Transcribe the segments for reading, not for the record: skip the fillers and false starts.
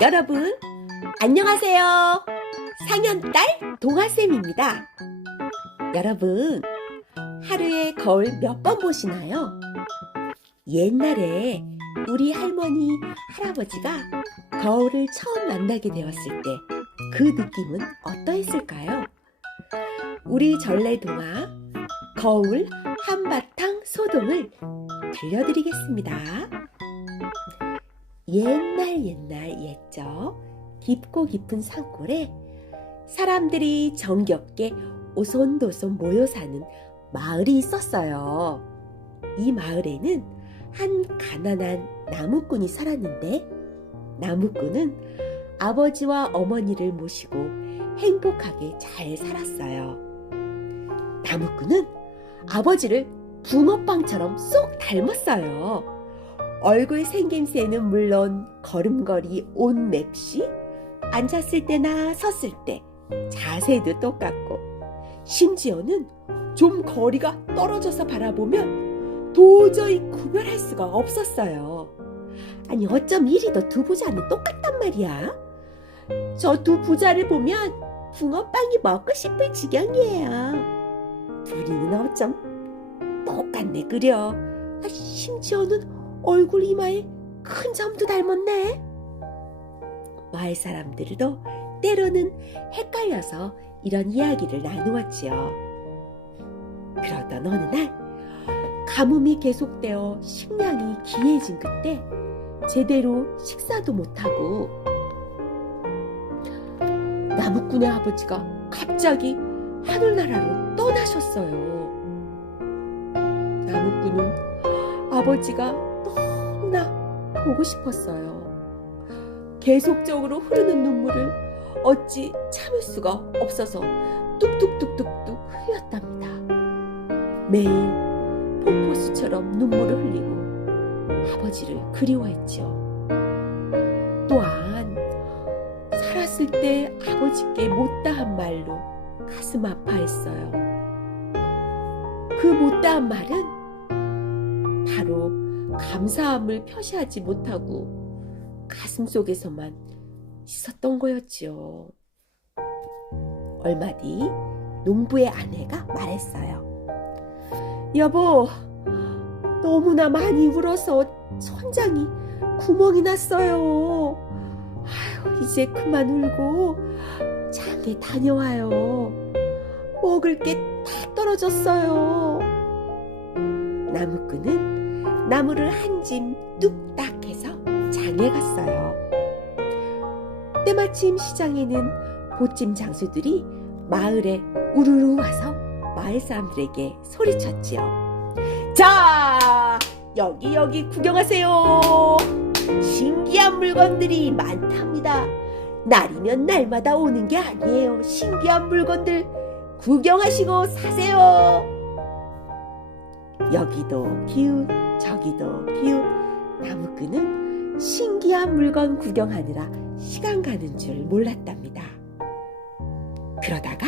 여러분, 안녕하세요. 상현딸 동아쌤입니다. 여러분, 하루에 거울 몇 번 보시나요? 옛날에 우리 할머니, 할아버지가 거울을 처음 만나게 되었을 때 그 느낌은 어떠했을까요? 우리 전래동화 거울 한바탕 소동을 들려드리겠습니다. 옛날 옛적 깊고 깊은 산골에 사람들이 정겹게 오손도손 모여 사는 마을이 있었어요. 이 마을에는 한 가난한 나무꾼이 살았는데, 나무꾼은 아버지와 어머니를 모시고 행복하게 잘 살았어요. 나무꾼은 아버지를 붕어빵처럼 쏙 닮았어요. 얼굴 생김새는 물론 걸음걸이, 옷 맵시, 앉았을 때나 섰을 때 자세도 똑같고, 심지어는 좀 거리가 떨어져서 바라보면 도저히 구별할 수가 없었어요. 아니, 어쩜 이리도 두 부자는 똑같단 말이야. 저 두 부자를 보면 붕어빵이 먹고 싶을 지경이에요. 둘이는 어쩜 똑같네 그려. 심지어는 얼굴 이마에 큰 점도 닮았네. 마을 사람들도 때로는 헷갈려서 이런 이야기를 나누었지요. 그러던 어느 날 가뭄이 계속되어 식량이 기해진 그때 제대로 식사도 못하고 나무꾼의 아버지가 갑자기 하늘나라로 떠나셨어요. 나무꾼은 아버지가 너무나 보고 싶었어요. 계속적으로 흐르는 눈물을 어찌 참을 수가 없어서 뚝뚝뚝뚝뚝 흘렸답니다. 매일 폭포수처럼 눈물을 흘리고 아버지를 그리워했지요. 또한 살았을 때 아버지께 못다한 말로 가슴 아파했어요. 그 못다한 말은 바로 감사함을 표시하지 못하고 가슴 속에서만 있었던 거였지요. 얼마 뒤 농부의 아내가 말했어요. 여보, 너무나 많이 울어서 천장이 구멍이 났어요. 아유, 이제 그만 울고 장에 다녀와요. 먹을 게 다 떨어졌어요. 나무꾼은 나무를 한 짐 뚝딱 해서 장에 갔어요. 때마침 시장에는 보찜 장수들이 마을에 우르르 와서 마을 사람들에게 소리쳤지요. 자, 여기 구경하세요. 신기한 물건들이 많답니다. 날이면 날마다 오는 게 아니에요. 신기한 물건들 구경하시고 사세요. 여기도 기웃 저기도 기웃. 나무꾼은 신기한 물건 구경하느라 시간 가는 줄 몰랐답니다. 그러다가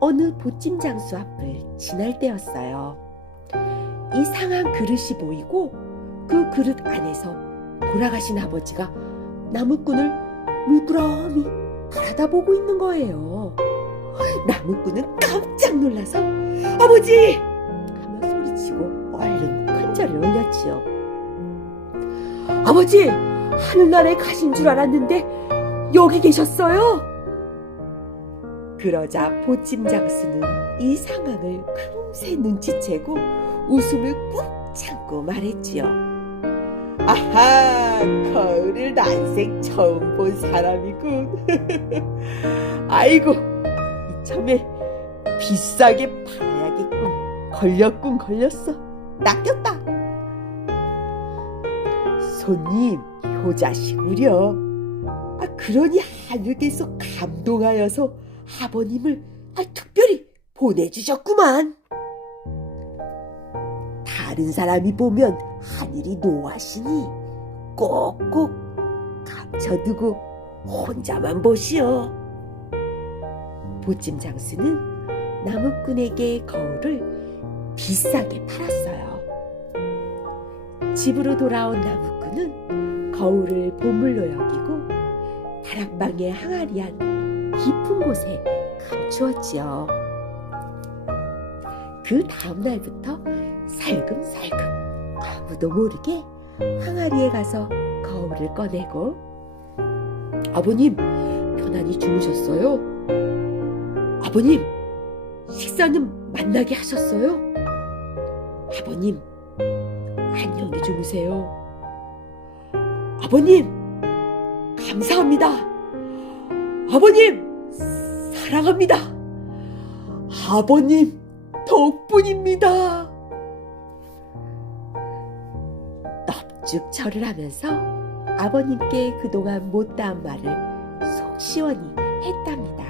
어느 보찜 장수 앞을 지날 때였어요. 이상한 그릇이 보이고 그 그릇 안에서 돌아가신 아버지가 나무꾼을 물끄러미 바라다보고 있는 거예요. 나무꾼은 깜짝 놀라서 아버지! 하며 소리치고 얼른 큰절을 올렸지요. 아버지! 하늘나라에 가신 줄 알았는데 여기 계셨어요? 그러자 보찜 장수는 이 상황을 금세 눈치채고 웃음을 꾹 참고 말했지요. 아하, 거울을 난생 처음 본 사람이군. 아이고, 이참에 비싸게 팔아야겠군. 걸렸어. 낚였다. 손님, 효자시구려. 그러니 하늘께서 감동하여서 아버님을 특별히 보내주셨구만. 다른 사람이 보면 하늘이 노하시니 꼭꼭 감춰두고 혼자만 보시오. 보찜 장수는 나무꾼에게 거울을 비싸게 팔았어요. 집으로 돌아온 나무꾼은 거울을 보물로 여기고 다락방의 항아리한 깊은 곳에 감추었지요. 그 다음 날부터 살금살금 아무도 모르게 항아리에 가서 거울을 꺼내고 아버님, 편안히 주무셨어요? 아버님, 식사는 만나게 하셨어요? 아버님, 안녕히 주무세요. 아버님, 감사합니다. 아버님, 사랑합니다. 아버님, 덕분입니다. 넙죽 절을 하면서 아버님께 그동안 못다한 말을 속 시원히 했답니다.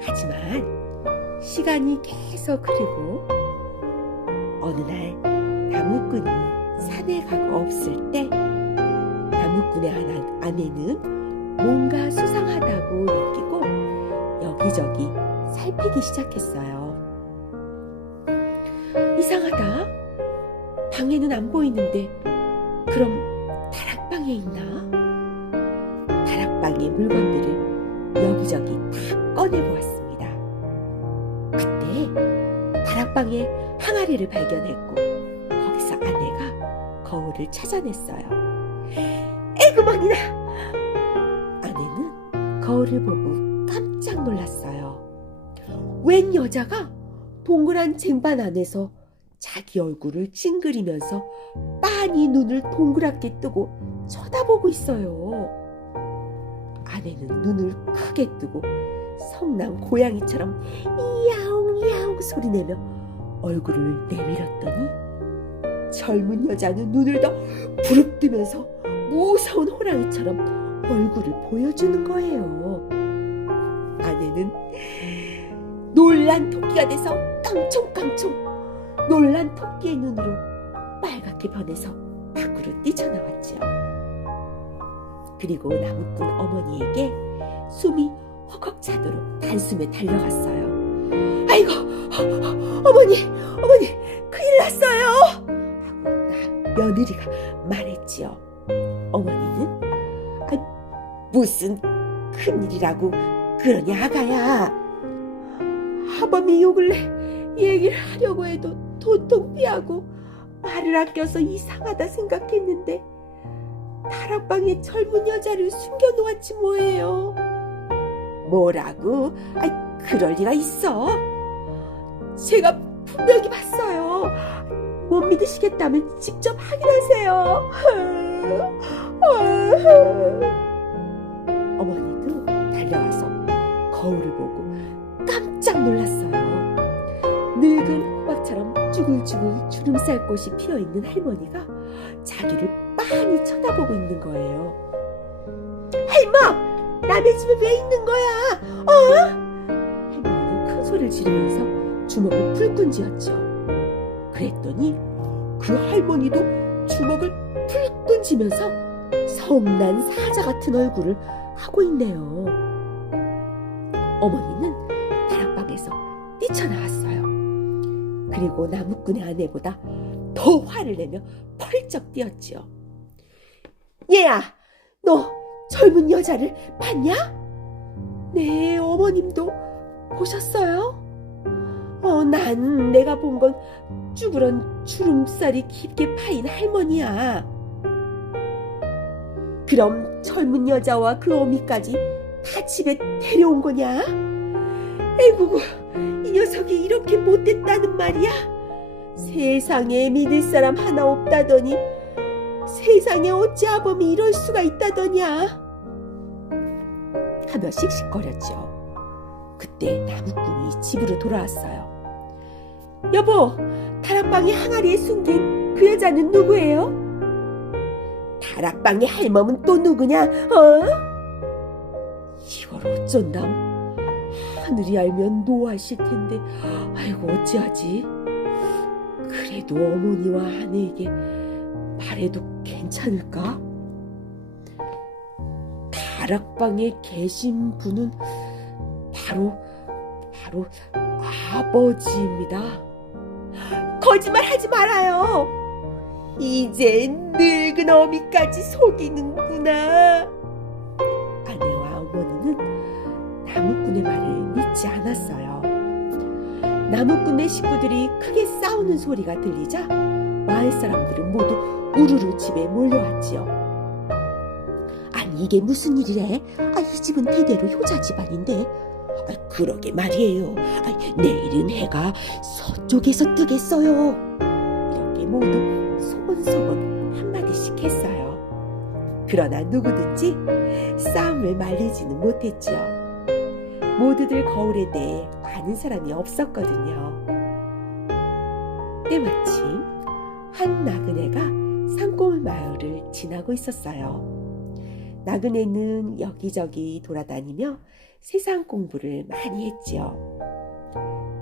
하지만 시간이 계속 흐르고 어느 날 나무꾼이 산에 가고 없을 때 나무꾼의 아내는 뭔가 수상하다고 느끼고 여기저기 살피기 시작했어요. 이상하다. 방에는 안 보이는데 그럼 다락방에 있나? 다락방의 물건들을 여기저기 다 꺼내보았습니다. 그때 다락방에 항아리를 발견했고 거기서 아내가 거울을 찾아냈어요. 에구머니나! 아내는 거울을 보고 깜짝 놀랐어요. 웬 여자가 동그란 쟁반 안에서 자기 얼굴을 찡그리면서 빤히 눈을 동그랗게 뜨고 쳐다보고 있어요. 아내는 눈을 크게 뜨고 성난 고양이처럼 야옹야옹 소리내며 얼굴을 내밀었더니 젊은 여자는 눈을 더 부릅뜨면서 무서운 호랑이처럼 얼굴을 보여주는 거예요. 아내는 놀란 토끼가 돼서 깡총깡총 놀란 토끼의 눈으로 빨갛게 변해서 밖으로 뛰쳐나왔지요. 그리고 나무꾼 어머니에게 숨이 헉헉 차도록 단숨에 달려갔어요. 아이고, 어머니, 큰일 났어요! 하고 며느리가 말했지요. 어머니는 무슨 큰일이라고 그러냐 아가야. 하범이 요 근래 얘기를 하려고 해도 도통 피하고 말을 아껴서 이상하다 생각했는데 다락방에 젊은 여자를 숨겨놓았지 뭐예요. 뭐라고? 그럴 리가 있어. 제가 분명히 봤어요. 못 믿으시겠다면 직접 확인하세요. 어머니도 달려와서 거울을 보고 깜짝 놀랐어요. 늙은 호박처럼 쭈글쭈글 주름살 꽃이 피어있는 할머니가 자기를 빤히 쳐다보고 있는 거예요. 할머! 남의 집에 왜 있는 거야? 할머니는 큰 소리를 지르면서 주먹을 풀끈 쥐었죠. 그랬더니 그 할머니도 주먹을 풀끈 쥐면서 성난 사자 같은 얼굴을 하고 있네요. 어머니는 다락방에서 뛰쳐나왔어요. 그리고 나무꾼의 아내보다 더 화를 내며 펄쩍 뛰었지요. 얘야, 너 젊은 여자를 봤냐? 네, 어머님도 보셨어요? 난 내가 본 건 쭈그런 주름살이 깊게 파인 할머니야. 그럼 젊은 여자와 그 어미까지 다 집에 데려온 거냐? 에구구, 이 녀석이 이렇게 못됐다는 말이야? 세상에 믿을 사람 하나 없다더니 세상에 어찌 아범이 이럴 수가 있다더냐? 하며 씩씩거렸죠. 그때 나무꾼이 집으로 돌아왔어요. 여보, 다락방의 항아리에 숨긴 그 여자는 누구예요? 다락방의 할멈은 또 누구냐? 이걸 어쩐담? 하늘이 알면 노하실 텐데 아이고 어찌하지? 그래도 어머니와 아내에게 말해도 괜찮을까? 다락방에 계신 분은 바로 아버지입니다. 거짓말 하지 말아요. 이제 늙은 어미까지 속이는구나. 아내와 어머니는 나무꾼의 말을 믿지 않았어요. 나무꾼의 식구들이 크게 싸우는 소리가 들리자 마을 사람들은 모두 우르르 집에 몰려왔지요. 아니 이게 무슨 일이래? 이 집은 대대로 효자 집안인데. 그러게 말이에요. 내일은 해가 서쪽에서 뜨겠어요. 이렇게 모두 소곤소곤 한마디씩 했어요. 그러나 누구든지 싸움을 말리지는 못했지요. 모두들 거울에 대해 아는 사람이 없었거든요. 때마침 한 나그네가 산골 마을을 지나고 있었어요. 나그네는 여기저기 돌아다니며 세상 공부를 많이 했지요.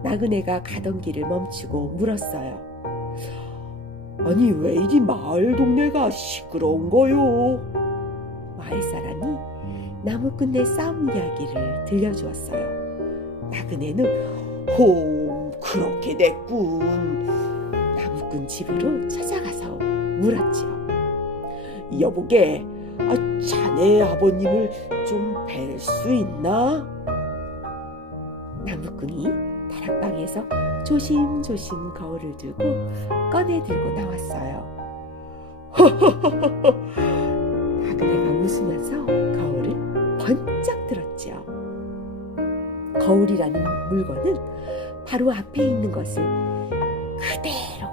나그네가 가던 길을 멈추고 물었어요. 아니 왜 이리 마을 동네가 시끄러운 거요? 마을 사람이 나무꾼네 싸움 이야기를 들려주었어요. 나그네는 그렇게 됐군. 나무꾼 집으로 찾아가서 물었지요. 여보게, 자네 아버님을 좀 뵐 수 있나? 나무꾼이 다락방에서 조심조심 거울을 들고 꺼내 들고 나왔어요. 나그네가 웃으면서 거울을 번쩍 들었지요. 거울이라는 물건은 바로 앞에 있는 것을 그대로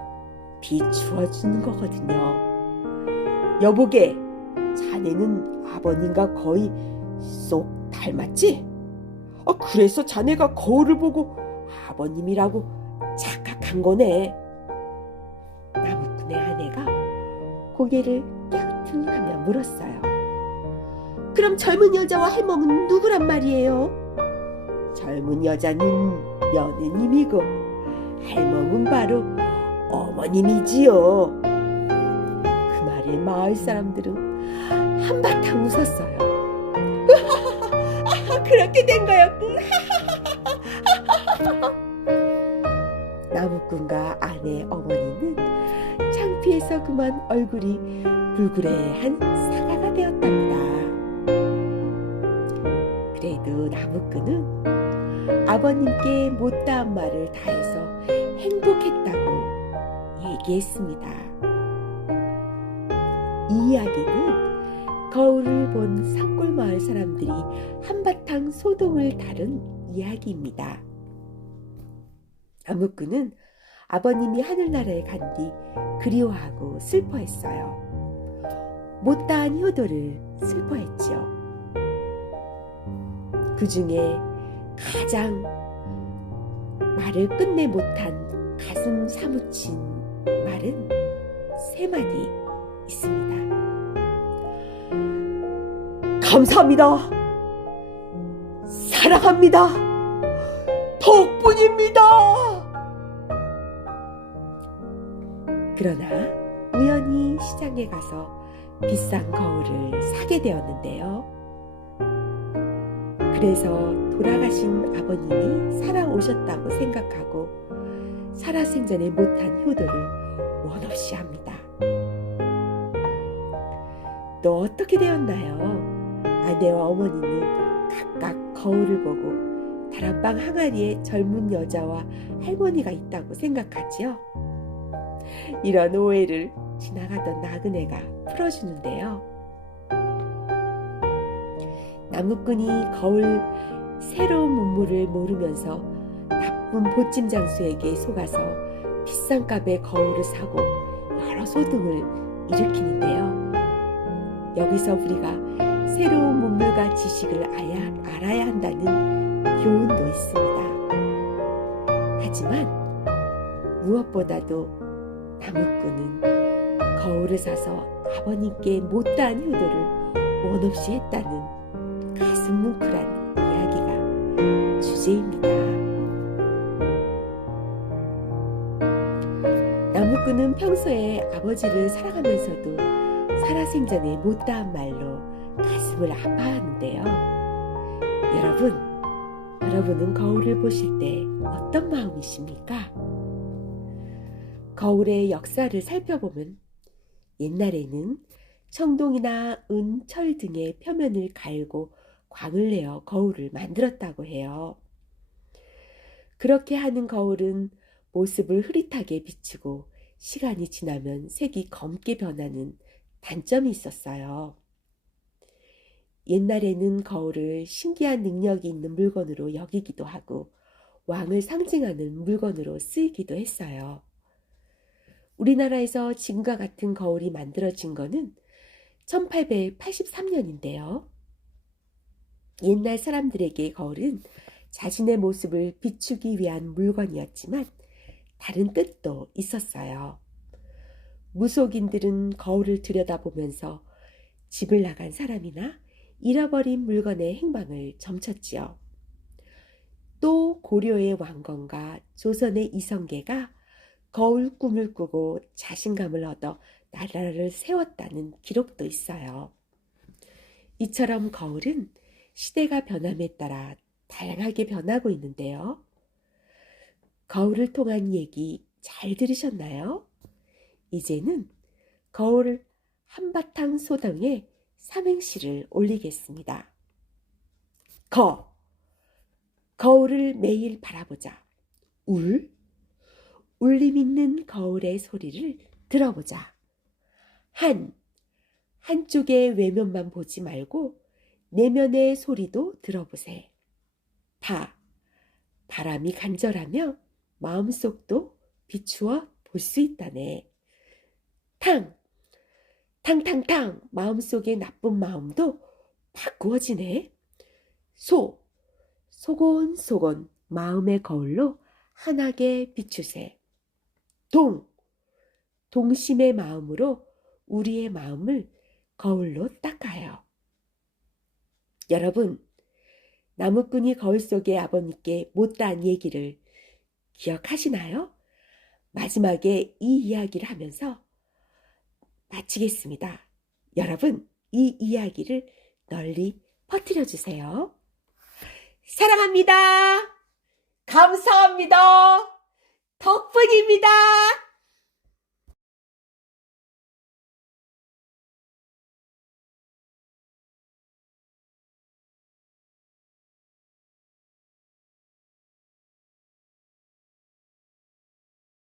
비추어 주는 거거든요. 여보게, 자네는 아버님과 거의 쏙 닮았지? 그래서 자네가 거울을 보고 아버님이라고 착각한 거네. 나무꾼의 아내가 고개를 깨우퉁하며 물었어요. 그럼 젊은 여자와 할멈은 누구란 말이에요? 젊은 여자는 며느님이고 할멈은 바로 어머님이지요. 그 말에 마을 사람들은 한바탕 웃었어요. 그렇게 된 거였군. 나무꾼과 아내 어머니는 창피해서 그만 얼굴이 불그레한 사과가 되었답니다. 그래도 나무꾼은 아버님께 못다한 말을 다해서 행복했다고 얘기했습니다. 이 이야기는 거울을 본 산골 마을 사람들이 한바탕 소동을 다룬 이야기입니다. 나무꾼은 아버님이 하늘나라에 간 뒤 그리워하고 슬퍼했어요. 못다한 효도를 슬퍼했지요. 그 중에 가장 말을 끝내 못한 가슴 사무친 말은 3마디 있습니다. 감사합니다. 사랑합니다. 덕분입니다. 그러나 우연히 시장에 가서 비싼 거울을 사게 되었는데요. 그래서 돌아가신 아버님이 살아오셨다고 생각하고 살아생전에 못한 효도를 원없이 합니다. 또 어떻게 되었나요? 아내와 어머니는 각각 거울을 보고 다락방 항아리에 젊은 여자와 할머니가 있다고 생각하지요. 이런 오해를 지나가던 나그네가 풀어주는데요. 나무꾼이 거울 새로운 문물을 모르면서 나쁜 보찜 장수에게 속아서 비싼 값의 거울을 사고 여러 소동을 일으키는데요. 여기서 우리가 새로운 문물과 지식을 알아야 한다는 교훈도 있습니다. 하지만 무엇보다도 나무꾼은 거울을 사서 아버님께 못다한 효도를 원없이 했다는 가슴 뭉클한 이야기가 주제입니다. 나무꾼은 평소에 아버지를 사랑하면서도 살아생전에 못다한 말로 가슴을 아파하는데요. 여러분은 거울을 보실 때 어떤 마음이십니까? 거울의 역사를 살펴보면 옛날에는 청동이나 은, 철 등의 표면을 갈고 광을 내어 거울을 만들었다고 해요. 그렇게 하는 거울은 모습을 흐릿하게 비추고 시간이 지나면 색이 검게 변하는 단점이 있었어요. 옛날에는 거울을 신기한 능력이 있는 물건으로 여기기도 하고 왕을 상징하는 물건으로 쓰이기도 했어요. 우리나라에서 지금과 같은 거울이 만들어진 것은 1883년인데요. 옛날 사람들에게 거울은 자신의 모습을 비추기 위한 물건이었지만 다른 뜻도 있었어요. 무속인들은 거울을 들여다보면서 집을 나간 사람이나 잃어버린 물건의 행방을 점쳤지요. 또 고려의 왕건과 조선의 이성계가 거울 꿈을 꾸고 자신감을 얻어 나라를 세웠다는 기록도 있어요. 이처럼 거울은 시대가 변함에 따라 다양하게 변하고 있는데요. 거울을 통한 얘기 잘 들으셨나요? 이제는 거울 한바탕 소덩에 삼행시를 올리겠습니다. 거울을 매일 바라보자. 울림 있는 거울의 소리를 들어보자. 한쪽의 외면만 보지 말고 내면의 소리도 들어보세. 바람이 간절하며 마음속도 비추어 볼 수 있다네. 탕탕탕 마음속의 나쁜 마음도 바꾸어지네. 소곤소곤 마음의 거울로 환하게 비추세. 동심의 마음으로 우리의 마음을 거울로 닦아요. 여러분, 나무꾼이 거울 속의 아버님께 못다한 얘기를 기억하시나요? 마지막에 이 이야기를 하면서 마치겠습니다. 여러분, 이 이야기를 널리 퍼뜨려 주세요. 사랑합니다. 감사합니다. 덕분입니다.